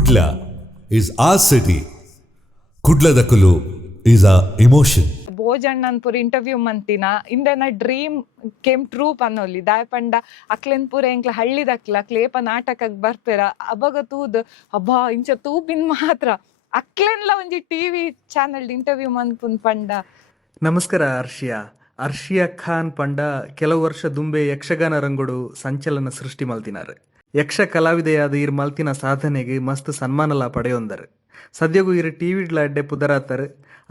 Kudla is our city. Kudla Dakulu is our emotion. ಭೋಜಣ್ಣನ್ಪುರ interview ಮಂತಿನ ಇಂದೆನ dream came true ಪನ್ನೊಲಿ ದಾಯ ಪಂಡ ಅಕ್ಲೆನ್ಪುರ ಎಂಕ್ಲ ಹಳ್ಳಿದಕ್ಲ ಅಕ್ಲೇಪ ನಾಟಕಕ್ಕೆ ಬರ್ಪೆರ ಅಬಗ ತೂದ್ ಅಬ್ಬಾ ಇಂಚ ತೂಪಿನ್ ಮಾತ್ರ ಅಕ್ಲೆನ್ಲ ಒಂಜಿ ಟಿವಿ ಚಾನಲ್ ಇಂಟರ್ವ್ಯೂ ಮನ್ಪುನ್ ಪಂಡ. ನಮಸ್ಕಾರ ಅರ್ಷಿಯಾ ಖಾನ್ ಪಂಡ ಕೆಲವು ವರ್ಷ ದುಂಬೆ ಯಕ್ಷಗಾನ ರಂಗೋಡು ಸಂಚಲನ ಸೃಷ್ಟಿ ಮಲ್ತಿನಾರು. ಯಕ್ಷ ಕಲಾವಿದೆಯಾದ ಇರ್ ಮಲ್ತಿನ ಸಾಧನೆಗೆ ಮಸ್ತ್ ಸನ್ಮಾನಲ ಪಡೆಯೊಂದರ್. ಸದ್ಯಗೂ ಇರು ಟಿವಿಡ್ಲ ಅಡ್ಡೆ ಪುದರಾತರ್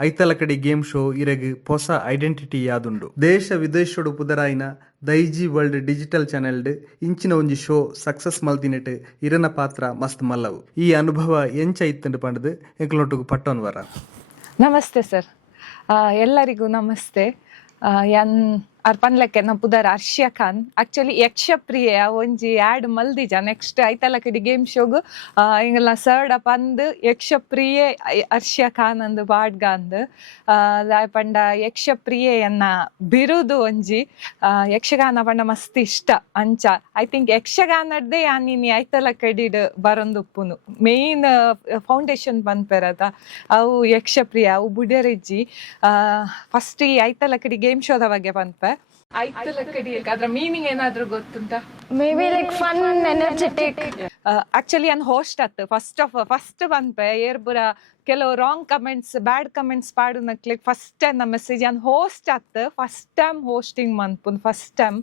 ಐತಲ ಕಡೆ ಗೇಮ್ ಶೋ ಇರಗ್ ಹೊಸ ಐಡೆಂಟಿಟಿ ಯಾದುಂಡು. ದೇಶ ವಿದೇಶಡು ಪುದರಾಯಿನ ದೈಜಿ ವರ್ಲ್ಡ್ ಡಿಜಿಟಲ್ ಚಾನೆಲ್ಡ್ ಇಂಚಿನ ಒಂಜಿ ಶೋ ಸಕ್ಸಸ್ ಮಲ್ತಿನೆಟ್ ಇರನ ಪಾತ್ರ ಮಸ್ತ್ ಮಲ್ಲವು. ಈ ಅನುಭವ ಎಂಚ ಇತ್ತಂಡು ಪಂಡದು ಎಂಕ್ಲೊಟ್ಟಿಗೆ ಪಟ್ಟೋನ್ ವರ. ನಮಸ್ತೆ ಸರ್, ಎಲ್ಲರಿಗೂ ನಮಸ್ತೆ. ಪನ್ಲೆಕ್ಕೆ ನಮ್ಮ ಪುದರ್ ಅರ್ಷಿಯಾ ಖಾನ್ ಆಕ್ಚುಲಿ ಯಕ್ಷಪ್ರಿಯ ಒಂಜಿ ಆ್ಯಡ್ ಮಲ್ದಿಜ ನೆಕ್ಸ್ಟ್ ಐತಲ ಕಡೆ ಗೇಮ್ ಶೋಗು ಹಿಂಗೆಲ್ಲ ಸರ್ಡ ಪಂದ್ ಯಕ್ಷಪ್ರಿಯೆ ಅರ್ಷಿಯಾ ಖಾನ್ ಅಂದು ಪಾಡ್ಗ ಅಂದು ಪಂಡ ಯಕ್ಷಪ್ರಿಯೆ ಎನ್ನ ಬಿರುದು ಒಂಜಿ ಯಕ್ಷಗಾನ ಪಂಡ ಮಸ್ತ್ ಇಷ್ಟ ಅಂಚ. ಐ ಥಿಂಕ್ ಯಕ್ಷಗಾನಡ್ದೆ ಯಾನಿನಿ ಐತಲ ಕಡಿಡ್ ಬರೊಂದುಪ್ಪುನು ಮೇಯ್ನ್ ಫೌಂಡೇಶನ್ ಪನ್ಪೆರದ ಅವು ಯಕ್ಷಪ್ರಿಯ ಅವು ಬುಡ್ಯರಿಜ್ಜಿ ಫಸ್ಟ್ ಈ ಐತಲ ಕಡೆ ಗೇಮ್ ಶೋದ ಬಗ್ಗೆ ಪನ್ಪೆ. ಐತಲ ಕಡಿ ಅದ್ರ ಮೀನಿಂಗ್ ಏನಾದ್ರೂ ಗೊತ್ತುಂಟಾ? Maybe like fun energetic. Actually ಅನ್ ಹೋಸ್ಟ್ ಅತ್ ಫಸ್ಟ್ ಬಂದ್ಪೆ ಏರ್ಬುರ ಕೆಲವು ರಾಂಗ್ ಕಮೆಂಟ್ಸ್ ಬ್ಯಾಡ್ ಕಮೆಂಟ್ಸ್ ಪಾಡು ನಕ್ಲಿಕ್ ಫಸ್ಟ್ ಟೈಮ್ ನಮ್ಮ ಮೆಸೇಜ್ ಅನ್ ಹೋಸ್ಟ್ ಅತ್ ಫಸ್ಟ್ ಟೈಮ್ ಹೋಸ್ಟಿಂಗ್ ಮನ್ಪುನ್ ಫಸ್ಟ್ ಟೈಮ್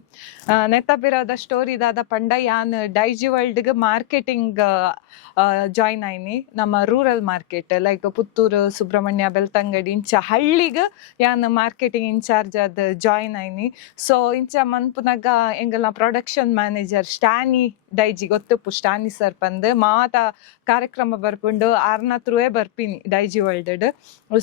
ನೆತ್ತಪಿರೋದ ಸ್ಟೋರಿ ದಾದ ಪಂಡ ಯಾನ್ ಡೈಜಿ ವರ್ಲ್ಡ್ಗೆ ಮಾರ್ಕೆಟಿಂಗ್ ಜಾಯ್ನ್ ಆಯ್ನಿ. ನಮ್ಮ rural market like Puttur, Subrahmanya, Belthangady ಇಂಚ ಹಳ್ಳಿಗೆ ಯಾನ್ ಮಾರ್ಕೆಟಿಂಗ್ ಇನ್ಚಾರ್ಜ್ ಅದ್ ಜಾಯ್ನ್ ಆಯ್ನಿ. ಸೊ ಇಂಚ ಮನ್ಪುನಾಗ ಎಂಗಲ್ಲ production manager Stany Daiji ಗೊತ್ತುಪ್ಪು Stany sir ಪಂದ್ ಮಾತ ಕಾರ್ಯಕ್ರಮ ಬರ್ಪುಂಡು ಆರ್ನ ತ್ರುವೆ ಬರ್ಪಿನಿ ಡೈಜಿ ವರ್ಲ್ಡ್.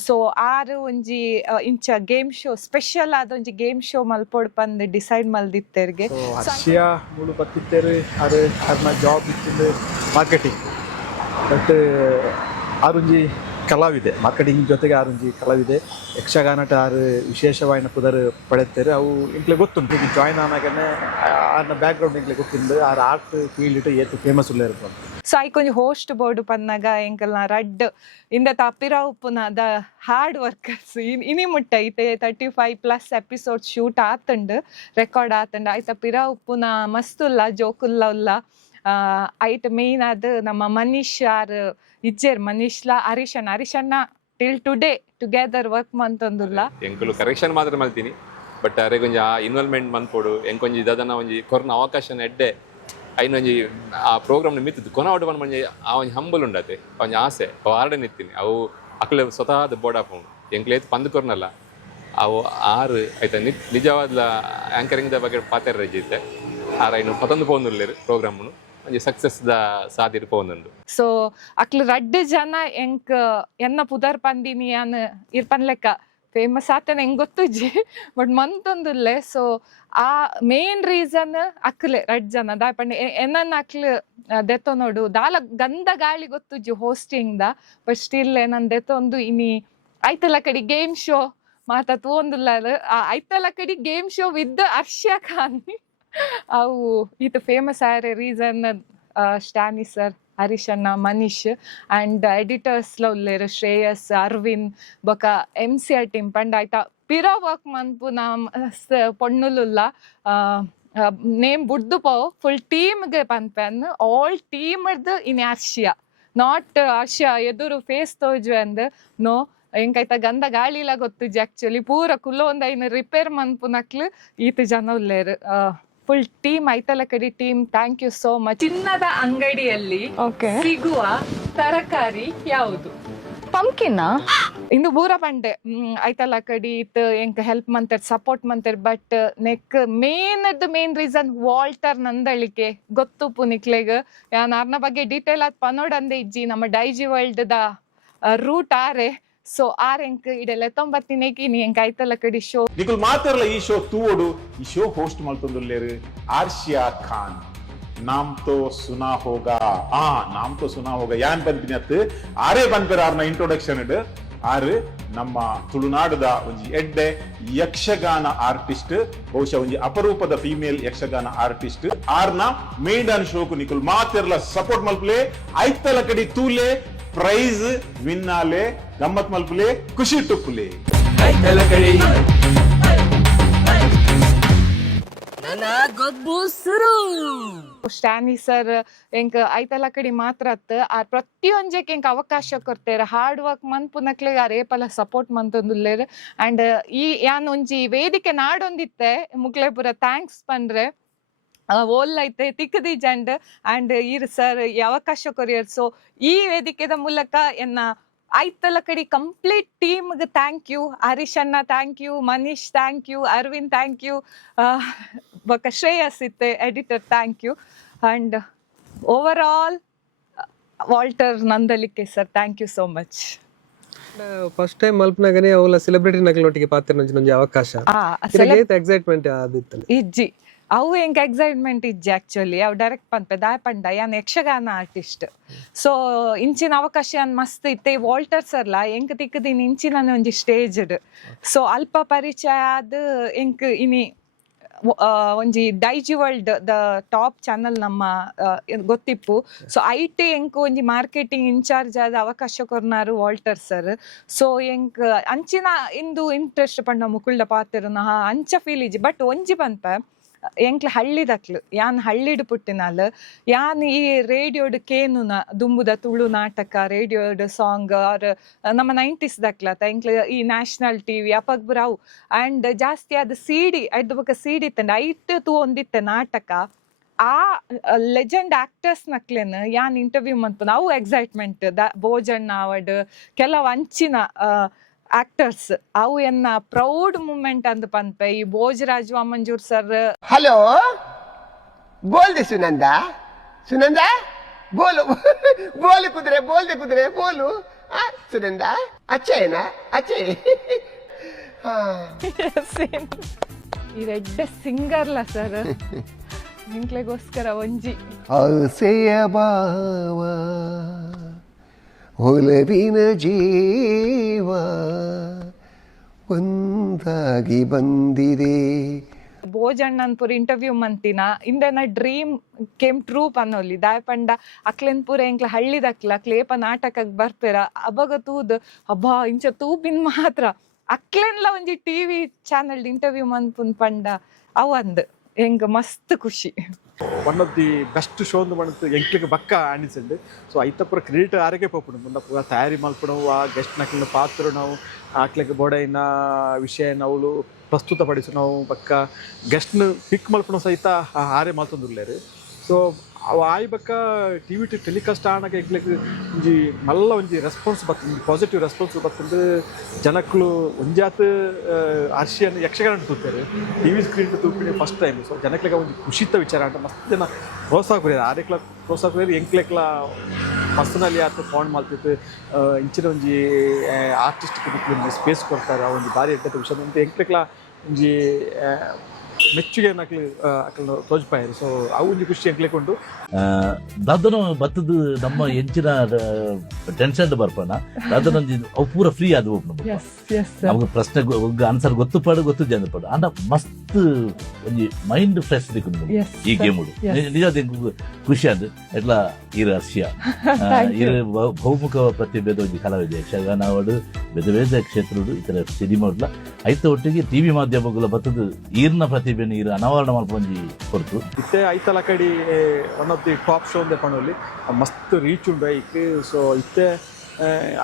ಸೊ ಆರು ಒಂಜಿ ಇಂಚ ಗೇಮ್ ಶೋ ಸ್ಪೆಷಲ್ ಆದ ಒಂಜಿ ಗೇಮ್ ಶೋ ಮಲ್ಪೋಡ್ ಪಂದ್ ಡಿಸೈಡ್ ಮಲ್ದಿತ್ತೇರ್ಗೆ. ಅರ್ಷಿಯಾ ಮೂಲು ಪತ್ತಿತ್ತೇರು ಅದು ಆರ್ನ ಜಾಬ್ ಇತ್ತಿಂದು ಮಾರ್ಕೆಟಿಂಗ್ ಬಟ್ ಆರುಂಜಿ ಕಲಾವಿದೆ ಮಾರ್ಕೆಟಿಂಗ್ ಜೊತೆಗೆ ಆರುಂಜಿ ಕಲಾವಿದೆ ಯಕ್ಷಗಾನಟ ಆರು ವಿಶೇಷವಾಯಿನ ಪುದರ್ ಪಡೆತ್ತೇರು ಅವು ಇಂಕ್ಲೆ ಗೊತ್ತುಂಟು. ಇದು ಜಾಯ್ನ್ ಆನಾಗನೇ ಆರ್ನ ಬ್ಯಾಕ್ಗ್ರೌಂಡ್ ಇಂಕ್ಲೆ ಗೊತ್ತಿಂದು ಆರ್ ಆರ್ಟ್ ಫೀಲ್ಡ್ ಇಟ್ಟು ಏತು ಫೇಮಸ್ ಉಲ್ಲ ಇರ್ಬೋದು. ಸೊ ಐಕೊಂಜಿ ಹೋಸ್ಟ್ ಬೋರ್ಡ್ ಪನ್ನಾಗ ಎಂಕಲ್ನ ರಡ್ ಇಂದ ತಪ್ಪಿರ ಉಪ್ಪುನ ದ ಹಾರ್ಡ್ ವರ್ಕರ್ಸ್ ಇನಿ ಮುಟ್ಟ ಐತೆ 35+ ಎಪಿಸೋಡ್ ಶೂಟ್ ಆತಂಡು ರೆಕಾರ್ಡ್ ಆತಂಡು ಐತ ಪಿರ ಉಪ್ಪುನ ಮಸ್ತುಲ್ಲ ಜೋಕುಲ್ಲ ಉಲ್ಲ. ಐಟ್ ಮೇನ್ ಅದು ನಮ್ಮ ಮನೀಶ್ ಆರ್ ಇಜ್ಜೇರ್ ಮನೀಶ್ಲ ಹರೀಶಣ್ಣ ಟಿಲ್ ಟುಡೇ ಟುಗೆದರ್ ವರ್ಕ್ ಮಂತೊಂದುಲ್ಲ. ಎಂಕುಲು ಕರೆಕ್ಷನ್ ಮಾತ್ರ ಮಲ್ತೀನಿ ಬಟ್ ಅರೆ ಕೊಂಚ ಇನ್ವಾಲ್ವ್ಮೆಂಟ್ ಮನ್ಪೋಡು ಎಂಕೊಂಜಿ ಇದನ್ನ ಒಂಜಿ ಕೊರ್ನ ಅವಕಾಶ ಎಡ್ಡೆ ಐನೊಂಜಿ ಆ ಪ್ರೋಗ್ರಾಮ್ ಮಿತ್ತದು ಕೊನ ಒಟ್ಟು ಬಂದು ಮಂಜಿ ಆ ಒಂಜಿ ಹಂಬಲ್ ಉಂಡತೆ ಒಂಜಿ ಆಸೆ ಆರ್ಡೆ ನಿತ್ತೀನಿ ಅವು ಅಕ್ಲೆ ಸ್ವತಃ ಬೋರ್ಡ್ ಆಫ್ ಎಂಕ್ಲೇತ್ ಪಂದ್ ಕೊರ್ನಲ್ಲ ಅವು ಆರು ಆಯ್ತಾ ನಿಜವಾದ ಆಂಕರಿಂಗ್ ದ ಬಗ್ಗೆ ಪಾತ್ರ ರಜಿತೆ ಆರ ಇನ್ನು ಪತೊಂದು ಪೋಂದುಲ್ಲೇರು ಪ್ರೋಗ್ರಾಮ್ನು ಒಂಜಿ ಸಕ್ಸಸ್ ದ ಸಾದಿರ್ ಪೋಂದುಂಡು. ಸೊ ಅಕ್ಲು ರಡ್ಡ್ ಜನ ಎಂಕ್ ಎನ್ನ ಪುದರ್ ಪಂದಿನಿ ಅನ್ ಇರ್ಪನ್ ಲೆಕ್ಕ ಫೇಮಸ್ ಆತನ ಹೆಂಗ್ ಗೊತ್ತುಜ್ಜಿ ಬಟ್ ಮಂತೊಂದುಲ್ಲೆ. ಸೊ ಆ ಮೇನ್ ರೀಸನ್ ಅಕ್ಲೆ ರಡ್ ಜನ ದಾಯ್ ಪಂಡ ಎನ್ನ ಅಕ್ಲು ದೆತ್ತೋ ನೋಡು ದಾಲ ಗಂಧ ಗಾಳಿ ಗೊತ್ತುಜ್ಜಿ ಹೋಸ್ಟಿಂಗ್ ದ ಬಟ್ ಸ್ಟಿಲ್ ಏನನ್ ದೆತ್ತೊಂದು ಇನಿ ಐತಲ ಕಡಿ ಗೇಮ್ ಶೋ ಮಾತ ತೂಂದುಲ್ಲ ಐತಲ ಕಡಿ game show with Arshiya Khan ಅವು ಇದು ಫೇಮಸ್ ಆಯ್ರೆ ರೀಸನ್ ಸ್ಟ್ಯಾನಿ ಸರ್, ಹರೀಶಣ್ಣ, ಮನೀಶ್ ಅಂಡ್ ಎಡಿಟರ್ಸ್ ಉಲ್ಲೇರು ಶ್ರೇಯಸ್, ಅರ್ವಿನ್ ಬೊಕ MCR ಟೀಮ್ ಪಂಡ ಆಯ್ತಾ ಪಿರ ವರ್ಕ್ ಮನ್ಪುನ ಪೊಣ್ಣುಲುಲ್ಲ ನೇಮ್ ಬುಡ್ದು ಪೋ ಫುಲ್ ಟೀಮ್ಗೆ ಪನ್ಪೆನ್ all ಟೀಮ್ದು in Arshiya not Arshiya ಎದುರು ಫೇಸ್ ತೋಜು ಅಂದ್ ನೋ ಎಂಕೈತ ಗಂಧ ಗಾಳಿಲ ಗೊತ್ತುಜಿ ಆಕ್ಚುಲಿ ಪೂರ ಕುಲ್ಲೋ ಒಂದ್ ಐನ ರಿಪೇರ್ ಮನ್ಪುನಕ್ಲು ಈತ ಜನ ಉಲ್ಲೇರು ಫುಲ್ ಟೀಮ್ ಐತಲ ಕಡಿ team. Thank you so much. ಚಿನ್ನದ ಅಂಗಡಿಯಲ್ಲಿ ಸಿಗುವ ತರಕಾರಿ ಯಾವುದು? ಪಂಪ್ಕಿನ್ ಇಂದು ಬೂರ ಪಂಡೆ ಐತಲ ಕಡಿ ಇತ್ ಎಂಕ್ help Mantar support Mantar but neck main reason Walter Nandalike ಗೊತ್ತು ಪುನಿಕ್ಲೆಗ್ ಯಾನ್ ಅರ್ನ ಬಗ್ಗೆ ಡೀಟೇಲ್ ಆದ್ ಪನೋಡಂದೆ ಇಜ್ಜಿ ನಮ್ಮ ಡೈಜಿ ವರ್ಲ್ಡ್ ದ ರೂಟ್ ಆರೆ. ಸೊ ಎಂಕ್ ಇಡೆಲ್ಲ 90 ಎಂಕ್ ಐತಲ ಕಡಿ ಶೋ ನಿಕುಲ್ ಮಾತಾರಲ್ಲ ಈ ಶೋ ತೂವೋಡು ಈ ಶೋ ಹೋಸ್ಟ್ ಮಲ್ತೊಂದುಲ್ಲೇರು ಆರ್ಷಿಯಾ ಖಾನ್ ನಾಮ್ ತೋ ಸುನಾ ಹೋಗಾ ನಾಮ್ ತೋ ಸುನಾ ಹೋಗಾ ಯಾನ್ ಬಂದಿನಿ ಅತ್ ಆರೇ ಬಂದ್ಪೇರ ಆರ್ನ ಇಂಟ್ರೊಡಕ್ಷನ್ ಆರು ನಮ್ಮ ತುಳುನಾಡದ ಒಂಜಿ ಎಡ್ಡೆ ಯಕ್ಷಗಾನ ಆರ್ಟಿಸ್ಟ್ ಬಹುಶಃ ಒಂಜಿ ಅಪರೂಪದ ಫೀಮೇಲ್ ಯಕ್ಷಗಾನ ಆರ್ಟಿಸ್ಟ್ ಆರ್ನ ಮೇಡನ್ ಶೋಕು ನಿಕುಲ್ ಮಾತೆರ್ಲ ಸಪೋರ್ಟ್ ಮಲ್ಪಲೆ ಐತಲ ಕಡಿ ತೂಲೆ ಪ್ರೈಸ್ ವಿನ್ನಾಲೆ ಗಮ್ಮತ್ ಮಲ್ಪಲೆ ಖುಷಿ ಟುಪ್ಪುಲೆ ಸ್ಟ್ಯಾನಿ ಸರ್ ಎಂಕ್ ಐತಲ ಕಡೆ ಮಾತ್ರ ಆ ಪ್ರತಿಯೊಂಜಕ್ಕೆ ಎಂಕ್ ಅವಕಾಶ ಕೊಡ್ತೇರ ಹಾರ್ಡ್ ವರ್ಕ್ ಮನ್ಪುನಕ್ಲೆ ಆ ರೇಪಲ ಸಪೋರ್ಟ್ ಮಂತೊಂದುಲ್ಲೇರ್ ಅಂಡ್ ಈ ಯಾನ್ ಒಂಜಿ ವೇದಿಕೆ ನಾಡೊಂದಿತ್ತೆ ಮುಕ್ಲೆ ಪೂರ ಥ್ಯಾಂಕ್ಸ್ ಪಂಡ್ರೆ ಓಲ್ ಐತೆ ತಿಕ್ಕದಿ ಜಂಡ್ ಅಂಡ್ ಈರ್ ಸರ್ ಈ ಅವಕಾಶ ಕೊರಿಯರ್. ಸೊ ಈ ವೇದಿಕೆದ ಮೂಲಕ ಎನ್ನ ಐತಲ ಕಡೆ ಕಂಪ್ಲೀಟ್ ಟೀಮ್ಗೆ ಥ್ಯಾಂಕ್ ಯು. ಹರೀಶ್ ಅಣ್ಣ thank you, Manish thank you, Aravind thank you, ಬೊಕ್ಕ ಶ್ರೇಯಸ್ ಇತ್ತೆ editor thank you, and overall Walter Nandalike sir thank you so much. First time ಮಲ್ಪನಾಗನೆ ಅವಲ ಸೆಲೆಬ್ರಿಟಿ ನಕಲೊಟ್ಟಿಗೆ ಪಾತ್ರ ನಂಜಿ ಅವಕಾಶ ಎಕ್ಸೈಟ್ಮೆಂಟ್ ಆದಿತ್ತಲ್ಲ ಇಜ್ಜಿ ಅವು ಹೆಂಗೆ ಎಕ್ಸೈಟ್ಮೆಂಟ್ ಇಜ್ಜಿ ಆಕ್ಚುಲಿ ಅವು ಡೈರೆಕ್ಟ್ ಪಂಪೆ ದಾಯ್ ಪಂಡ ಯಾನ್ ಯಕ್ಷಗಾನ ಆರ್ಟಿಸ್ಟ್. ಸೊ ಇಂಚಿನ ಅವಕಾಶ ಯಾನ್ ಮಸ್ತ್ ಇತ್ತೆ. ವಾಲ್ಟರ್ ಸರ್ಲ ಎಂಕ್ ತಿಕ್ಕದಿನ ಇಂಚಿನ ಒಂಜಿ ಸ್ಟೇಜ್ಡ್ ಸೊ ಅಲ್ಪ ಪರಿಚಯ ಆದ್ ಎಂಕ್ ಇನಿ ಒಂಜಿ Daiji world the top channel ನಮ್ಮ ಗೊತ್ತಿಪ್ಪು. ಸೊ ಐಟಿ ಎಂಕ್ ಒಂಜಿ ಮಾರ್ಕೆಟಿಂಗ್ ಇನ್ಚಾರ್ಜ್ ಆದ ಅವಕಾಶ ಕೊರ್ನಾರು ವಾಲ್ಟರ್ ಸರ್. ಸೊ ಎಂಕ್ ಅಂಚಿನ ಇಂದು ಇಂಟ್ರೆಸ್ಟ್ ಪಂಡ ಮುಕುಲ್ಡ ಪಾತೆರುನ ಅಂಚ ಫೀಲ್ ಇಜ್ಜಿ. ಬಟ್ ಒಂಜಿ ಪನ್ಪೆ ಎಂಕ್ಲ ಹಳ್ಳಿದಕ್ಲು ಯಾನ್ ಹಳ್ಳಿಡ್ ಪುಟ್ಟಿನಾಲ್ ಯಾನ್ ಈ ರೇಡಿಯೋಡ್ ಕೇನುನ ದುಂಬುದ ತುಳು ನಾಟಕ ರೇಡಿಯೋಡ್ ಸಾಂಗ್ ಆರ್ ನಮ್ಮ 90s ದಕ್ಲತ ಎಂಕ್ಲ ಈ ನ್ಯಾಷನಲ್ ಟಿವಿ ಅಪಗ್ ಬುರಾವು ಅಂಡ್ ಜಾಸ್ತಿ ಆದ ಸಿಡಿ ಐದು ಬೊಕ ಸಿಡಿ ಇತ್ತಂಡ ಐಟ್ ತೂ ಒಂದಿತ್ತೆ ನಾಟಕ ಆ ಲೆಜೆಂಡ್ ಆಕ್ಟರ್ಸ್ ನಕ್ಲೆನ್ ಯಾನ್ ಇಂಟರ್ವ್ಯೂ ಮನ್ಪುನ ಅವು ಎಕ್ಸೈಟ್ಮೆಂಟ್ ಭೋಜಣ್ಣ ಅವಡ್ ಕೆಲವು ಅಂಚಿನ ಆಕ್ಟರ್ಸ್ ಅವು ಎನ್ನ ಪ್ರೌಡ್ ಮೂಮೆಂಟ್ ಅಂತ ಪನ್ಪೆ. ಈ ಭೋಜರಾಜ್ ವಾಮಂಜೂರ್ ಸರ್ हेलो बोल दे सुनंदा सुनंदा बोलो बोल दे कुदरे बोलू सुनंदा अच्छा है ना अच्छा है ಈ ರೆಡ್ಡ ಸಿಂಗರ್ಲ ಸರ್ ನಿಂಕ್ಲೆಗೋಸ್ಕರ ಒಂಜಿ ಆಸೆಯ ಬಾವ ಒಲವಿನ ಜೀವ ಒಂದಾಗಿ ಬಂದಿದೆ. ಭೋಜಣ್ಣನ್ ಪೂರ ಇಂಟರ್ವ್ಯೂ ಮಂತಿನ ಇಂದೆನ ಡ್ರೀಮ್ ಕೇಮ್ ಟ್ರೂ ಪನ್ನೊಲಿ ದಾಯ್ ಪಂಡ ಅಕ್ಲೆನ್ ಪೂರ ಎಂಕ್ಲ ಹಳ್ಳಿದಕ್ಲ ಅಕ್ಲೇಪ ನಾಟಕಕ್ ಬರ್ಪೇರ ಅಬಗ ತೂದ್ ಅಬ್ಬಾ ಇಂಚ ತೂಪಿನ್ ಮಾತ್ರ ಅಕ್ಲೆನ್ಲ ಒಂಜಿ ಟಿವಿ ಚಾನಲ್ ಇಂಟರ್ವ್ಯೂ ಮನ್ಪುನ್ ಪಂಡ ಅವಂದ್ ಎಂಗ್ ಮಸ್ತ್ ಖುಷಿ. One of the best show ಒಂದು ಮಾಡ್ತು ಎಂಕ್ಲಿಗೆ ಬಕ್ಕ ಆಣಿಸಂಡು. ಸೊ ಐತ ಪೂರ ಕ್ರೆಡಿಟ್ ಆರಗೆ ಪೋಪುಂಡು ಮುಂದೆ ಪೂರ ತಯಾರಿ ಮಲ್ಪುಣವು ಆ ಗೆಸ್ಟ್ ನಕ್ಲಿನ ಪಾತ್ರ ನಾವು ಆಕ್ಲಿಗೆ ಬೋಡೈನ ವಿಷಯ ನಾವು ಪ್ರಸ್ತುತಪಡಿಸು ನಾವು ಬಕ್ಕ ಗೆಸ್ಟ್ನ ಪಿಕ್ ಮಲ್ಪುಣ ಸಹಿತ ಆರೆ ಮಾತೊಂದುಲ್ಲೇರು. ಸೊ ಅವು ಆಯ್ ಬಕ್ಕ ಟಿ ವಿ ಟೆಲಿಕಾಸ್ಟ್ ಆನಗ ಎಂಕ್ಲಿಗೆ ಒಂಜಿ ಮಲ್ಲ ಒಂಜಿ ರೆಸ್ಪಾನ್ಸ್ ಬರ್ತದೆ, ಪಾಸಿಟಿವ್ ರೆಸ್ಪಾನ್ಸ್ ಬರ್ತಂದು ಜನಕ್ಕಳು ಒಂಜಾತ್ ಹರ್ಷಿಯನ್ನು ಯಕ್ಷಗಾನ ತೂತಾರೆ ಟಿ ವಿ ಸ್ಕ್ರೀನ್ ತೂಪಿನಿ ಫಸ್ಟ್ ಟೈಮ್. ಸೊ ಜನಕ್ಲೆಗ ಒಂದು ಖುಷಿತ ವಿಚಾರ ಅಂತ ಮಸ್ತ್ ಜನ ಪ್ರೋತ್ಸಾಹ ಕೊರಿಯಾರ ಆರೆಕ್ಲ ಪ್ರೋತ್ಸಾಹ ಕೊರಿಯಾರ ಎಂಕ್ಲೆಕ್ಲ ಪರ್ಸನಲಿ ಆತ ಫೋನ್ ಮಾಡ್ತಿತ್ತು ಇಂಚಿನ ಒಂಜಿ ಆರ್ಟಿಸ್ಟ್ಗೆ ಒಂಜಿ ಸ್ಪೇಸ್ ಕೊಡ್ತಾರೆ ಒಂದು ಭಾರಿ ಎಡ್ಡದ ವಿಷಯ ಅಂತ ಎಂಕ್ಲೆಕ್ಲ ಒಂಜಿ ಮೆಚ್ಚುಗೆ ನಕ್ಲು ಅಕ್ಲ ತೋಜ್ಪಾಯರು. ಸೊ ಅವು ಒಂಜಿ ಖುಷಿ ಎಂಕ್ಲೆಕೊಂಡು ದಾದನ ಬತ್ತದು ನಮ್ಮ ಎಂಚಿನ ಟೆನ್ಷನ್ ಬರ್ಪಣ ದಾದನ ಅವು ಪೂರ ಫ್ರೀ ಆದ್ ನಮ್ಗೆ ಪ್ರಶ್ನೆ ಆನ್ಸರ್ ಗೊತ್ತು ಪಡು ಗೊತ್ತು ಜನ ಪಡು ಅಂಡ ಮಸ್ತ್ ಒಂಜಿ ಮೈಂಡ್ ಫ್ರೆಶ್ ದಿಕ್ಕು ಈ ಗೇಮ್ ನಿಜ ಖುಷಿ ಆದ್ ಎಟ್ಲ ಇರ ಹರ್ಷಿಯ ಇರ ಬಹುಮುಖ ಪ್ರತಿಭೆದ ಒಂಜಿ ಕಲಾವಿದೆ ಯಕ್ಷಗಾನ ಅವಡು ಬೇರೆ ಬೇರೆ ಕ್ಷೇತ್ರಡು ಇತರ ಸಿನಿಮಾ ಐತ ಒಟ್ಟಿಗೆ ಟಿವಿ ಮಾಧ್ಯಮಗಳ ಬತ್ತದು ಈರ್ನ ಪ್ರತಿಭೆನ ಇರ ಅನಾವರಣ ಮಲ್ಪೊಂಜಿ ಕೊಡ್ತು ಇತ್ತೆ ಐತಲ ಕಡೆ one of the top show ಅಂದೆ ಪಣೋಲಿ ಮಸ್ತ್ ರೀಚ್ ಉಂಡು ಐಕ್. ಸೊ ಇತ್ತೆ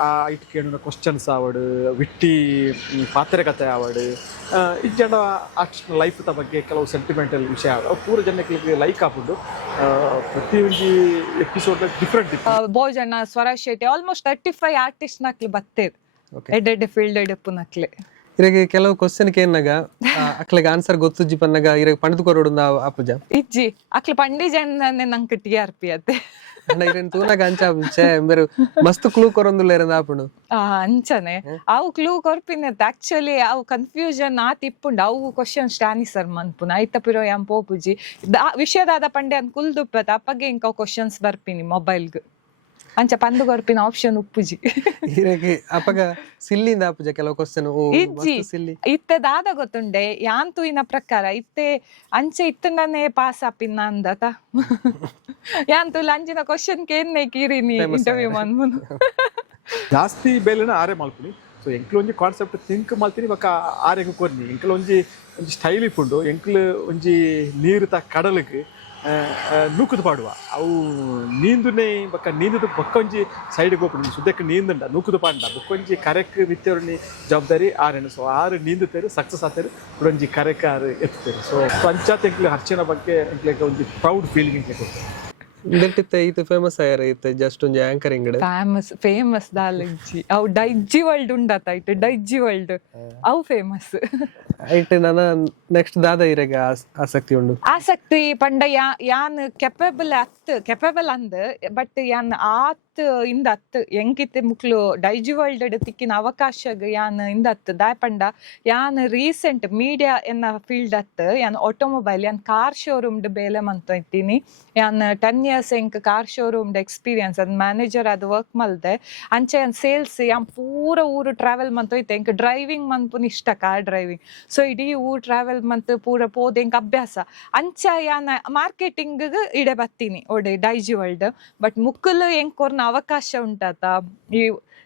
ಆ ಐಟ್ ಕೇಳಿನ ಕ್ವಶನ್ಸ್ ಆವಡು ವಿಟ್ಟಿ ಪಾತ್ರಕತೆ ಆವಡು ಇಜ್ಜಂಡ ಆರ್ಟಿಸ್ಟ್ ಲೈಫ್ ಬಗ್ಗೆ ಕೆಲವು ಸೆಂಟಿಮೆಂಟಲ್ ವಿಷಯ ಆವ ಪೂರ ಜನಕ್ಕೆ ಲೈಕ್ ಆಪುಂಡು. ಪ್ರತಿ ಒಂಜಿ ಎಪಿಸೋಡ್ ಡಿಫ್ರೆಂಟ್ ಭೋಜಣ್ಣ ಸ್ವರ ಶೆಟ್ಟಿ ಆಲ್ಮೋಸ್ಟ್ 35 ಆರ್ಟಿಸ್ಟ್ ನಕ್ಲಿ ಬತ್ತೇರ್ ಎಡ್ಡೆ ಫೀಲ್ಡ್ ಎಡಪ್ಪು ನಕ್ಲೆ ಇರಗೆ ಕೆಲವು ಕ್ವಶನ್ ಕೇನಾಗ ಅಕ್ಲೆಗೆ ಆನ್ಸರ್ ಗೊತ್ತುಜ್ಜಿ ಪನ್ನಗ ಇರಗೆ ಪಂಡಿತ ಕೊರೋಡು ಅಪ್ಪುಜ ಇಜ್ಜಿ ಅಕ್ಲೆ ಪಂಡಿ ಜನ ನಂಗೆ TRP ಅತ್ತೆ ಅಣ್ಣ ಇರೇನ್ ತೂನಾಗ ಅಂಚ ಬೇರೆ ಮಸ್ತ್ ಕ್ಲೂ ಕೊರೊಂದುಲ್ಲೇರ ಆಪುಂಡು ಅಂಚನೆ ಅವು ಕ್ಲೂ ಕೊರ್ಪಿನತ್ತೆ ಆಕ್ಚುಲಿ ಅವು ಕನ್ಫ್ಯೂಷನ್ ಆ ತಿಪ್ಪುಂಡು ಅವು ಕ್ವಶನ್ ಸ್ಟಾನಿ ಸರ್ ಮನ್ಪುನ ಐತ ಪಿರೋ ಯಾನ್ ಪೋಪುಜಿ ವಿಷಯದಾದ ಪಂಡೆ ಅನ್ ಕುಲ್ದುಪ್ಪತ್ತ ಅಪ್ಪಗೆ ಇಂಕ ಕ್ವಶನ್ಸ್ ಬರ್ಪಿನಿ ಮೊಬೈಲ್ಗ್ ಅಂಚ ಪಂದು ಕೊರ್ಪಿನ ಆಪ್ಷನ್ ಉಪ್ಪುಜಿ ಇರಗೆ ಅಪಗ ಸಿಲ್ಲಿಂದ ಆಪುಜ ಕೆಲವು ಕ್ವಶನ್ ಓ ಇಜ್ಜಿ ಸಿಲ್ಲಿ ಇತ್ತೆ ದಾದ ಗೊತ್ತುಂಡೆ ಯಾಂತು ಇನ ಪ್ರಕಾರ ಇತ್ತೆ ಅಂಚೆ ಇತ್ತಂಡನೆ ಪಾಸ್ ಆಪಿನ ಅಂದತ ಯಾಂತು ಅಂಚಿನ ಕ್ವಶನ್ ಕೇನ್ನೆ ಕೀರಿನಿ ಇಂಟರ್ವ್ಯೂ ಮನ್ಮುನು ಜಾಸ್ತಿ ಬೇಲೆನ ಆರೆ ಮಲ್ಪುನಿ ಸೊ ಎಂಕ್ಲು ಒಂಜಿ ಕಾನ್ಸೆಪ್ಟ್ ಥಿಂಕ್ ಮಲ್ತೀನಿ ಬೊಕ್ಕ ಆರೆಗ್ ಕೊರ್ನಿ ಎಂಕ್ಲು ಒಂಜಿ ಸ್ಟೈಲ್ ಇಪ್ಪುಂಡು ಎಂಕ್ಲು ಒಂಜಿ ನೀರು ತ ಕಡಲಿಗ್ ನೂಕುದು ಪಾಡುವ ಅವು ನೀಂದುನೆ ಬೊಕ್ಕ ನೀಂದುದು ಬೊಕ್ಕ ಒಂಜಿ ಸೈಡ್ಗೆ ಹೋಗ್ಬಿಡು ಸುದ್ದಕ್ಕೆ ನೀಂದುಂಡ ನೂಕುದು ಪಾಂಡ ಬೊಕ್ಕೊಂಜಿ ಕರೆಕ್ ವಿತ್ತೇರುನಿ ಜವಾಬ್ದಾರಿ ಆರೇನು ಸೊ ಆರು ನೀಂದುತ್ತೇರು ಸಕ್ಸಸ್ ಆತೇರು ಒಂಜಿ ಕರೆಕ್ ಆರು ಎತ್ತೇರು ಸೊ ಪಂಚಾಯತ್ ಎಂಕ್ಲು ಹರ್ಚಿನ ಬಗ್ಗೆ ಎಂಕ್ಲೆಗ್ ಒಂಜಿ ಪ್ರೌಡ್ ಫೀಲಿಂಗ್ ಎಂಕ್ಲೆ ಕೊಡ್ತಾರೆ ಇದಟ್ಟಿತ್ತೆ ಇದು ಫೇಮಸ್ ಆಯ್ರ ಇತ್ತೆ ಜಸ್ಟ್ ಒಂಜಿ ಆಂಕರಿಂಗ್ ಫೇಮಸ್ ದಾಲಜ್ಜಿ ಅವು ಡೈಜಿ ವರ್ಲ್ಡ್ ಉಂಡತ ಇಟ್ಟು ಡೈಜಿ ವರ್ಲ್ಡ್ ಅವು ಫೇಮಸ್ ಐಟ್ ನನ್ನ ನೆಕ್ಸ್ಟ್ ದಾದ ಇರೆಗ ಆಸಕ್ತಿ ಉಂಡು ಆಸಕ್ತಿ ಪಂಡ ಯಾನ್ ಕೆಪಬಲ್ ಅಂದ್ ಬಟ್ ಯಾನ್ ಆತ್ ಇಂದ ಅತ್ ಎಂಕಿತ್ತೆ ಮುಕ್ಲು ಡೈಜಿ ವರ್ಲ್ಡ್ ತಿಕ್ಕಿನ ಅವಕಾಶ ಯಾನ್ ಇಂದ ಅತ್ ದಾಯ್ ಪಂಡ ಯಾನ್ ರೀಸೆಂಟ್ ಮೀಡಿಯಾ ಎನ್ನ ಫೀಲ್ಡ್ ಅತ್ ಯಾನ್ ಆಟೋಮೊಬೈಲ್ ಯಾನ್ ಕಾರ್ ಶೋರೂಮ್ ಬೇಲೆ ಮಂತೊಯ್ತೀನಿ ಯಾನ್ 10 years ಎಂಕ್ ಕಾರ್ ಶೋರೂಮ್ ಎಕ್ಸ್ಪೀರಿಯನ್ಸ್ ಅದ್ ಮ್ಯಾನೇಜರ್ ಅದು ವರ್ಕ್ ಮಲ್ದೆ ಅಂಚೆ ಯಾನ್ ಸೇಲ್ಸ್ ಯಾನ್ ಪೂರ ಊರು ಟ್ರಾವೆಲ್ ಮಂತೊಯ್ತೆ ಎಂಕ್ ಡ್ರೈವಿಂಗ್ ಮನ್ಪುನ್ ಇಷ್ಟ ಕಾರ್ ಡ್ರೈವಿಂಗ್ ಸೊ ಇಡೀ ಊರ್ ಟ್ರಾವೆಲ್ ಮಂತ್ ಪೂರ ಪೋದ್ ಎಂಕ್ ಅಭ್ಯಾಸ ಅಂಚ ಯಾನ್ ಮಾರ್ಕೆಟಿಂಗ್ ಇಡೆ ಬತ್ತೀನಿ ಒಡೆ ಡೈಜಿ ವರ್ಲ್ಡ್ ಬಟ್ ಮುಕ್ಕಲ್ ಎಂಕ್ ಕೊರ್ನ ಅವಕಾಶ ಉಂಟಾತ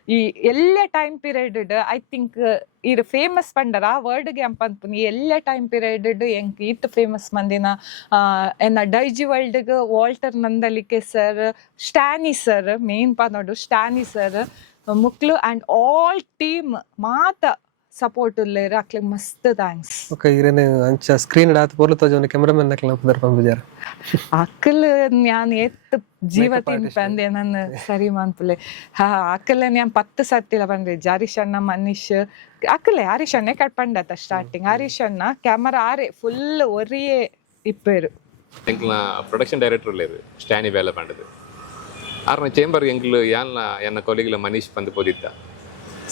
ಈ ಎಲ್ಲ ಟೈಮ್ ಪೀರಿಯಡ್ ಐ ಥಿಂಕ್ ಇರು ಫೇಮಸ್ ಪಂಡರ ಆ ವರ್ಡ್ಗೆ ಅಂಪನ್ಪುನಿ ಎಲ್ಲ ಟೈಮ್ ಪೀರಿಯಡ್ ಎಂಕ್ ಈತ್ ಫೇಮಸ್ ಮಂದಿನ ಎನ್ನ ಡೈಜಿ ವರ್ಲ್ಡ್ಗೆ Walter Nandalike sir Stany sir main ನೋಡು ಸ್ಟ್ಯಾನಿ ಸರ್ ಮುಕ್ಲು ಆ್ಯಂಡ್ ಆಲ್ ಟೀಮ್ ಮಾತ ಸಪೋರ್ಟ್ ಉಲ್ಲೇರು ಅಕ್ಲೆ ಮಸ್ತ್ ಥ್ಯಾಂಕ್ಸ್ ಓಕೆ ಇರೇನೆ ಅಂಚ ಸ್ಕ್ರೀನ್ ದಾತ ಪೋರ್ಲು ತೋಜೋನೆ ಕ್ಯಾಮರಾಮನ್ ನಕ್ಲ ಪದರ್ಪಂ ಬಿಜಾರ ಅಕ್ಕಲ್ ಯಾನ್ ಎತ್ ಜೀವ ತಿನ್ಪಂದೆ ನನ್ನ ಸರಿ ಮನ್ಪುಲೆ ಅಕ್ಕಲೆ ನ್ಯಾನ್ 10 ಸರ್ತಿಲ ಬಂದ್ರೆ ಹರೀಶ್ ಅಣ್ಣ ಮನೀಶ್ ಅಕ್ಕಲೆ ಹರೀಶ್ ಅಣ್ಣೆ ಕಟ್ಪಂಡತ ಸ್ಟಾರ್ಟಿಂಗ್ ಹರೀಶ್ ಅಣ್ಣ ಕ್ಯಾಮರಾ ಆರೆ ಫುಲ್ ಒರಿಯೇ ಇಪ್ಪೇರು ಎಂಕ್ಲ ಪ್ರೊಡಕ್ಷನ್ ಡೈರೆಕ್ಟರ್ ಲೇರು ಸ್ಟ್ಯಾನಿ ಬೇಲೆ ಪಂಡದು ಆರ್ನ ಚೇಂಬರ್ ಎಂಕ್ಲು ಯಾನ್ಲ ಎನ್ನ ಕೊಲಿಗ್ಲ ಮನೀಶ್ ಬಂದು ಪೋದಿತ್ತ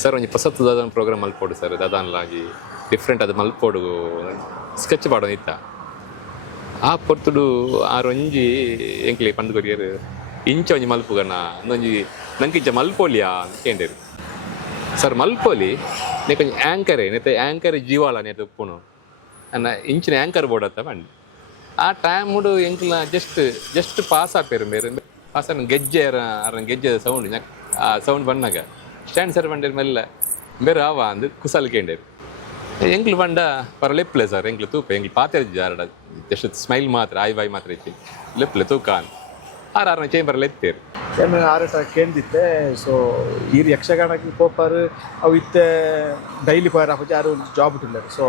ಸರ್ ಒಂಜಿ ಪಸತ್ತು ದಾದನ ಪ್ರೋಗ್ರಾಮ್ ಮಲ್ಪೋಡು ಸರ್ ದಾದಾನ್ಲಾಗಿ ಡಿಫ್ರೆಂಟ್ ಅದು ಮಲ್ಪೋಡು ಸ್ಕೆಚ್ ಪಾಡೋನ್ ಇತ್ತ ಆ ಪೊರ್ತುಡು ಆರೊಂಜಿ ಎಂಕ್ಲೆ ಪಂದು ಕೊರಿಯರು ಇಂಚ ಒಂಜಿ ಮಲ್ಪುಗನ ಒಂಜಿ ನಂಕಿಂಚ ಮಲ್ಪೋಲಿಯಾ ಅಂತ ಕೇಂಡರು ಸರ್ ಮಲ್ಪೋಲಿ ನೆಕೊಂಜಿ ಆ್ಯಂಕರೇ ನೆತ್ತೆ ಆ್ಯಂಕರ್ ಜೀವಾಳ ನೆತ್ತೆ ಉಪ್ಪುನು ಅನ್ನ ಇಂಚಿನ ಆ್ಯಂಕರ್ ಬೋರ್ಡ್ ಅತ್ತ ಬಂದು ಆ ಟೈಮುಡು ಎಂಕ್ಲ ಜಸ್ಟ್ ಪಾಸ್ ಆಪೇರು ಮೇರೆ ಪಾಸ್ ಗೆಜ್ಜೆ ಗೆಜ್ಜೆ ಸೌಂಡ್ ಆ ಸೌಂಡ್ ಬಂದಾಗ ಸ್ಟ್ಯಾಂಡ್ ಸರ್ ಬಂಡೇರು ಮೆಲ್ಲ ಬೇರೆ ಆವ ಅಂದು ಕುಸಲ್ ಕೇಂಡೇರು ಎಂಕ್ಲು ಬಂಡ ಪರ ಲೆಪ್ಲೆ ಸರ್ ಎಂಕ್ಲು ತೂಪ ಎಂಕ್ಲು ಪಾತ್ರ ಜಾರಡ ಜಸ್ಟ್ ಸ್ಮೈಲ್ ಮಾತ್ರ ಆಯ್ ಬಾಯ್ ಮಾತ್ರ ಇತ್ತು ಲೆಪ್ಲೆ ತೂಕ ಅಂತ ಆರನ ಚೇಂಬರ್ಲ ಎತ್ತೇರು ಏನು ಆರಟ ಕೇಂದಿತ್ತೆ ಸೊ ಈ ಯಕ್ಷಗಾನಕ್ಕೆ ಪೋಪಾರು ಅವು ಇತ್ತೆ ಡೈಲಿ ಪೋಯರ್ ಆಪುಜಿ ಯಾರು ಜಾಬ್ ಇಟ್ಟಿಲ್ಲಾರು ಸೊ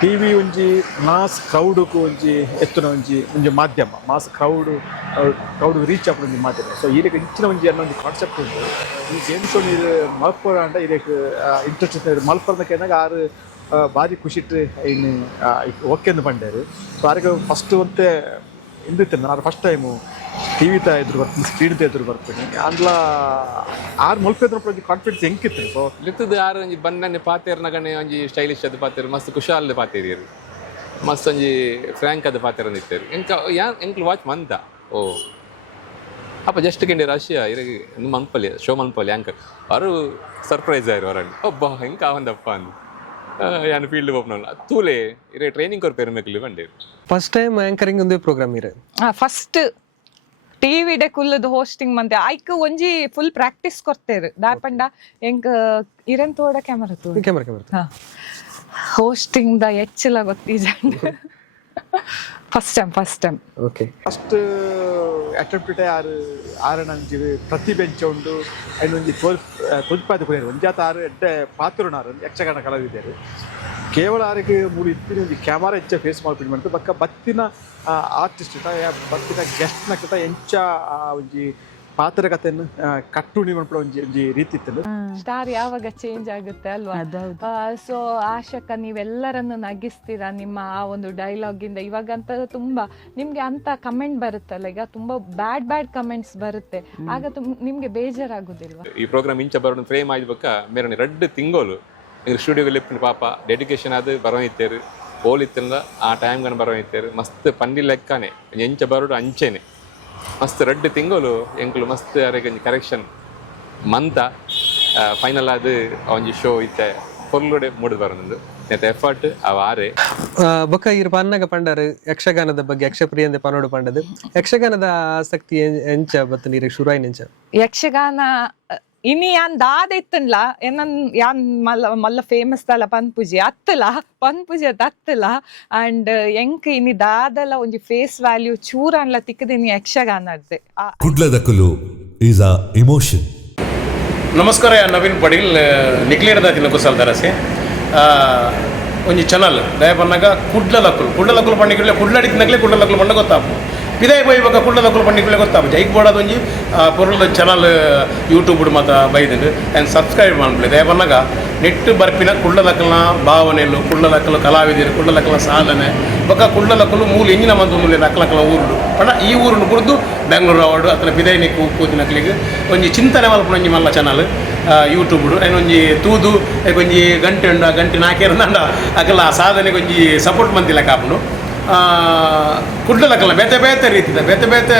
ಟಿ ವಿ ಒಂಜಿ ಮಾಸ್ ಕ್ರೌಡ್ಗೂ ಒಂಜಿ ಎತ್ತುನ ಒಂಜಿ ಮಾಧ್ಯಮ ಮಾಸ್ ಕ್ರೌಡ್ ರೀಚ್ ಆಪುನ ಒಂಜಿ ಮಾಧ್ಯಮ ಸೊ ಇದಕ್ಕೆ ಇಂಚಿನ ಒಂಜಿ ಅನ್ನೋ ಒಂದು ಕಾನ್ಸೆಪ್ಟ್ ಉಂಟು ಈ ಗೇಮ್ ಶೋ ನೀರು ಮಲ್ಪೋಡ ಅಂಡ ಇದಕ್ಕೆ ಇಂಟ್ರೆಸ್ಟ್ ಮಲ್ಪರ್ನಕ್ಕೆ ಏನಾಗ ಆರು ಭಾರಿ ಖುಷಿಟ್ಟು ಇನ್ನು ಓಕೆ ಅಂದು ಪಂಡೇರು ಸೊ ಆರಿಗೆ ಫಸ್ಟ್ ಒಂತೆ ಇಂದಿತ್ತೆ ನಾನು ಫಸ್ಟ್ ಟೈಮು ಟಿ ವಿ ಎದುರು ಬರ್ತೀನಿ ಸ್ಕ್ರೀನ್ ಎದುರು ಬರ್ತೀನಿ ಅಂದ್ಲ ಆರು ಮಲ್ಪೆದ್ರ ಒಂಜಿ ಕಾನ್ಫಿಡೆನ್ಸ್ ಹೆಂಗಿತ್ತು ಸೊ ಲಿತ್ತದು ಆರು ಒಂಜಿ ಬಣ್ಣನೆ ಪಾತೇರು ನಗನೆ ಒಂಜಿ ಸ್ಟೈಲಿಶ್ ಅದು ಪಾತೇರು ಮಸ್ತ್ ಖುಷಾಲ್ ಪಾತೇರಿಯರು ಮಸ್ತ್ ಒಂಜಿ ಫ್ರ್ಯಾಂಕ್ ಅದು ಪಾತೇರು ನಿತ್ತೇರು ಎಂಕ್ಲು ವಾಚ್ ಮಂತ ಓ ಅಪ್ಪ ಜಸ್ಟ್ ಕೆಂಡಿ ರಷ್ಯಾ ಇರಗೆ ಮನ್ಪಲ್ಲಿ ಶೋ ಮನ್ಪಲ್ಲಿ ಆ್ಯಂಕರ್ ಅವರು ಸರ್ಪ್ರೈಸ್ ಆಯ್ರು ಅವರಲ್ಲಿ ಒಬ್ಬ ಹೆಂಗೆ ಕಾವಂದಪ್ಪ ಅಂದು ಯಾನು ಫೀಲ್ಡ್ ಹೋಗ್ನಲ್ಲ ತೂಲೆ ಇರೇ ಟ್ರೈನಿಂಗ್ ಕೊರ್ಪೇರು ಮೇಕಲಿ ಬಂಡೇರು ಫಸ್ಟ್ ಟೈಮ್ ಆಂಕರಿಂಗ್ ಒಂದೇ ಪ್ರೋಗ್ರಾಮ್ ಇರೆ ಫಸ್ಟ್ ಟಿವಿ ಡೆ ಕುಲ್ಲದು ಹೋಸ್ಟಿಂಗ್ ಮಂತೆ ಐಕ್ ಒಂಜಿ ಫುಲ್ ಪ್ರಾಕ್ಟೀಸ್ ಕೊರ್ತೇರು ದಾಪಂಡ ಎಂಕ್ ಇರೆನ್ ತೋಡ ಕ್ಯಾಮರಾ ತೋಡ ಕ್ಯಾಮರಾ ಹೋಸ್ಟಿಂಗ್ ದ ಹೆಚ್ಚಿಲ ಗೊತ್ತಿಜಂಡ್ first time okay first attempt ಆರನಂಜಿ ಪ್ರತಿಭೆಂಚ ಉಂಡು ಐನೊಂಜಿ ತೊಲ್ಪಾದ ಕೊಯ್ಯರು ಒಂಜಾತ ಆರು ಎಡ್ಡೆ ಪಾತ್ರನಾರು ಯಕ್ಷಗಾನ ಕಲಾವಿದರು ಕೇವಲ ಆರಿಗೆ ಮೂರು ಇತ್ತಿನ ಒಂದು ಕ್ಯಾಮರಾ ಹೆಚ್ಚ ಫೇಸ್ ಮಾಡ್ಬಿಟ್ಟು ಮಾಡ್ತು ಬಕ್ಕ ಬತ್ತಿನ ಆರ್ಟಿಸ್ಟ್ ಬತ್ತಿನ ಗೆಸ್ಟ್ನ ಕಿತ ಎಂಚ ಒಂಜಿ ಪಾತ್ರಕತೆಯನ್ನು ಕಟ್ಟುಣಿ ಮಾಡ್ಬಿಡೋ ಒಂಜಿ ರೀತಿ ಇತ್ತು ಸ್ಟಾರ್ ಯಾವಾಗ ಚೇಂಜ್ ಆಗುತ್ತೆ ಅಲ್ವಾ ಸೊ ಆಶಕ ನೀವೆಲ್ಲರನ್ನು ನಗಿಸ್ತೀರಾ ನಿಮ್ಮ ಆ ಒಂದು ಡೈಲಾಗಿಂದ ಇವಾಗಂತ ತುಂಬಾ ನಿಮ್ಗೆ ಅಂತ ಕಮೆಂಟ್ ಬರುತ್ತಲ್ಲ ಈಗ ತುಂಬಾ ಬ್ಯಾಡ್ ಕಮೆಂಟ್ಸ್ ಬರುತ್ತೆ ಆಗ ನಿಮ್ಗೆ ಬೇಜಾರಾಗುದಿಲ್ವಾ ಈ ಪ್ರೋಗ್ರಾಮ್ ಇಂಚ ಬರೋಣ ಫ್ರೇಮ್ ಆಯ್ಬೇಕಾ ಮೇರೆ 2 ತಿಂಗಳು ಸ್ಟುಡಿಯೋಗೆ ಲಿಪ್ಪಿನ ಪಾಪ ಡೆಡಿಕೇಶನ್ ಅದು ಬರೋಯಿತ್ತೇರು ಓಲಿತ್ತಿಲ್ಲ ಆ ಟೈಮ್ಗನ್ನು ಬರೋಯಿತ್ತೇರು ಮಸ್ತ್ ಪಂಡಿ ಲೆಕ್ಕನೆ ಎಂಚ ಬರೋಡು ಅಂಚೆನೆ ಮಸ್ತ್ ರಡ್ಡು ತಿಂಗಳು ಎಂಕುಲು ಮಸ್ತ್ ಅರೆಗೆ ಕರೆಕ್ಷನ್ ಮಂತ ಫೈನಲ್ ಅದು ಒಂಜಿ ಶೋ ಇತ್ತೆ ಪೊರ್ಲುಡೆ ಮೂಡಿದ್ ಬರೋದು ನೆತ್ತ ಎಫರ್ಟ್ ಅವ ಆರೆ ಬೊಕ್ಕ ಇರು ಪನ್ನಗ ಪಂಡರ್ ಯಕ್ಷಗಾನದ ಬಗ್ಗೆ ಯಕ್ಷಪ್ರಿಯಂದೆ ಪನೋಡು ಪಂಡದು ಯಕ್ಷಗಾನದ ಆಸಕ್ತಿ ಎಂಚ ಬತ್ತ ನೀರಿಗೆ ಶುರುವಾಯಿನ ಎಂಚ ಯಕ್ಷಗಾನ ಇನಿ ಯಾನ್ ದಾದ ಇತ್ತನ್ಲ ಏನನ್ ಯಾನ್ ಮಲ್ಲ ಫೇಮಸ್ ತಲ ಪನ್ಪುಜಿ ಅತ್ತಲ ಪನ್ಪುಜಿ ಅತ್ತಲ ಅಂಡ್ ಎಂಕ್ ಇನಿ ದಾದಲ ಒಂಜಿ ಫೇಸ್ ವ್ಯಾಲ್ಯೂ ಚೂರ ಅನ್ಲ ತಿಕ್ಕದಿನಿ ಯಕ್ಷಗಾನ ಅದ್ದೆ ಕುಡ್ಲದಕುಲು ಈಸ್ ಅ ಇಮೋಷನ್. ನಮಸ್ಕಾರ, ನವೀನ್ ಪಡೀಲ್ ನಿಕ್ಲೇರ್ದ ತಿನ್ನಕುಸಲ್ ದರಸೆ ಒಂಜಿ ಚಾನಲ್ ದಯ ಪನ್ನಗ ಕುಡ್ಲದಕುಲು ಪಂಡಿಗೆ ಕುಡ್ಲಡಿತಿನಕ್ಲೆ ಕುಡ್ಲದಕುಲು ಪಂಡ ಗೊತ್ತಾಪು ಪಿದಾಯಿ ಬೈ ಬೊಕ ಕುಡ್ಲದಕುಲು ಪಂಡಿಗೆ ಗೊತ್ತಾಪು ಜೈಕ್ ಬೋಡದ ಒಂಜಿ ಪೊರ್ಲ ಚಾನಲ್ ಯೂಟ್ಯೂಬ್ ಮಾತ ಬೈದಂಡು ಆ್ಯಂಡ್ ಸಬ್ಸ್ಕ್ರೈಬ್ ಮಾಡ್ಬಿಡಿ ದಯ ಪನ್ನಗ ನೆಟ್ಟು ಬರ್ಪಿನ ಕುಡ್ಲದಕಲ್ನ ಭಾವನೆಲು ಕುಡ್ಲದಕಲು ಕಲಾವಿದರು ಕುಡ್ಲದಕಲ್ನ ಸಾಧನೆ ಬೊಕ ಕುಡ್ಲದಕಲು ಮೂಲ ಎಂಜಿನ ಮಂದು ಮೂಲೆ ಅಕ್ಕಲಕ್ಕಲ ಊರುಡು ಪಂಡ ಈ ಊರುನು ಕುಡ್ದು ಬೆಂಗಳೂರು ಅವಾರ್ಡು ಅತ್ತನ ಪಿದಾಯಿ ನಿಕ್ಕು ಕೂತಿನಕ್ಲಿಗೆ ಒಂಜಿ ಚಿಂತನೆ ಮಲ್ಪನ ಒಂಜಿ ಮಲ್ಲ ಚಾನಲ್ ಯೂಟ್ಯೂಬ್ ಐನ್ ಒಂಜಿ ತೂದು ಒಂಜಿ ಗಂಟೆ ಉಂಡ ಗಂಟೆ ನಾಲ್ಕೇರಂದ ಅಕಲ ಸಾಧನೆಗೆ ಒಂಜಿ ಸಪೋರ್ಟ್ ಮಂತಿಲ್ಲ ಕಾಪುಂಡು ಕುಡ್ಲದಕಲ್ನ ಬೇತೆ ಬೇತೆ ರೀತಿದ ಬೇತೆ ಬೇತೆ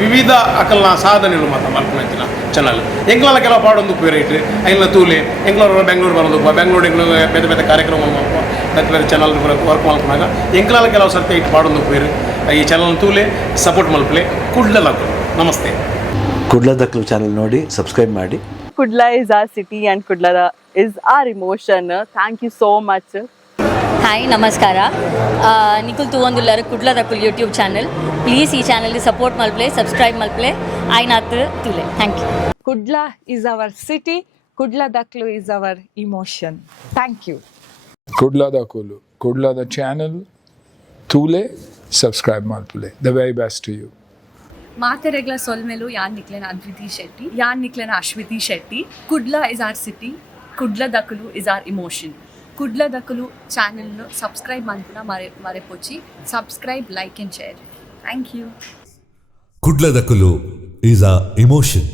ವಿವಿಧ ಅಕಲ್ನ ಸಾಧನೆಗಳು ಮಾತ್ರ ಮಲ್ಪನಂಚಿನ ಚಾನಲ್ ಎಂಗ್ಲಾಲ ಕೆಲವು ಪಾಡೊಂದು ರೇಟ್ ಐನ ತೂಲೆ ಎಂಗ್ಳೂರು ಬೆಂಗಳೂರು ಬರೋದು ಬೆಂಗಳೂರು ಬೇತೆ ಬೇತೆ ಕಾರ್ಯಕ್ರಮ ಮಲ್ಪ ಬೇತೆ ಬೇತೆ ಚಾನಲ್ ವರ್ಕ್ ಮಲ್ಪನಾಗ ಎಂಗ್ಲಾಲ ಕೆಲವು ಸರ್ತಿ ಇಟ್ಟು ಪಾಡೊಂದು ಪೇರು ಈ ಚಾನಲ್ ತೂಲೆ ಸಪೋರ್ಟ್ ಮಲ್ಪಲೆ ಕುಡ್ಲದಕಲು. ನಮಸ್ತೆ. ಕುಡ್ಲದಕಲು ಚಾನಲ್ ನೋಡಿ ಸಬ್ಸ್ಕ್ರೈಬ್ ಮಾಡಿ. Kudla is our city and Kudla is our emotion. Thank you so much. Hi ನಮಸ್ಕಾರ, ನಿಖುಲ್ ತೂವೊಂದುಲ್ಲಾರು ಕುಡ್ಲದಕುಲು ಯೂಟ್ಯೂಬ್ ಚಾನಲ್. ಪ್ಲೀಸ್ ಈ ಚಾನಲ್ಗೆ ಸಪೋರ್ಟ್ ಮಲ್ಪಲೆ ಸಬ್ಸ್ಕ್ರೈಬ್ ಮಲ್ಪಲೆ ಆಯ್ನಾತ್ ತುಲೆ. Thank you. Kudla is our city, ಕುಡ್ಲದಕಲು is our emotion. Thank you. ಕುಡ್ಲದಕುಲು ಕುಡ್ಲದ ಚಾನಲ್ ತೂಲೆ ಸಬ್ಸ್ಕ್ರೈಬ್ ಮಲ್ಪಲೆ. The very best to you. ಮಾತೆರೆಗ್ಲ ಸೊಲ್ಮೆಲು ಯಾನ್ ನಿಕ್ಲೆನ ಅದ್ವಿತಿ ಶೆಟ್ಟಿ, ಯಾನ್ ನಿಕ್ಲೆನ Ashwiti Shetty. Kudla is our city, Kudladakulu is our emotion. Kudladakulu ಚಾನಲ್ನು ಸಬ್ಸ್ಕ್ರೈಬ್ ಮಾಡ್ಪುನ ಮರೆಪೋಚಿ. Subscribe, like and share. Thank you. ಕುಡ್ಲದಕುಲು ಈಸ್ ಅ ಇಮೋಷನ್.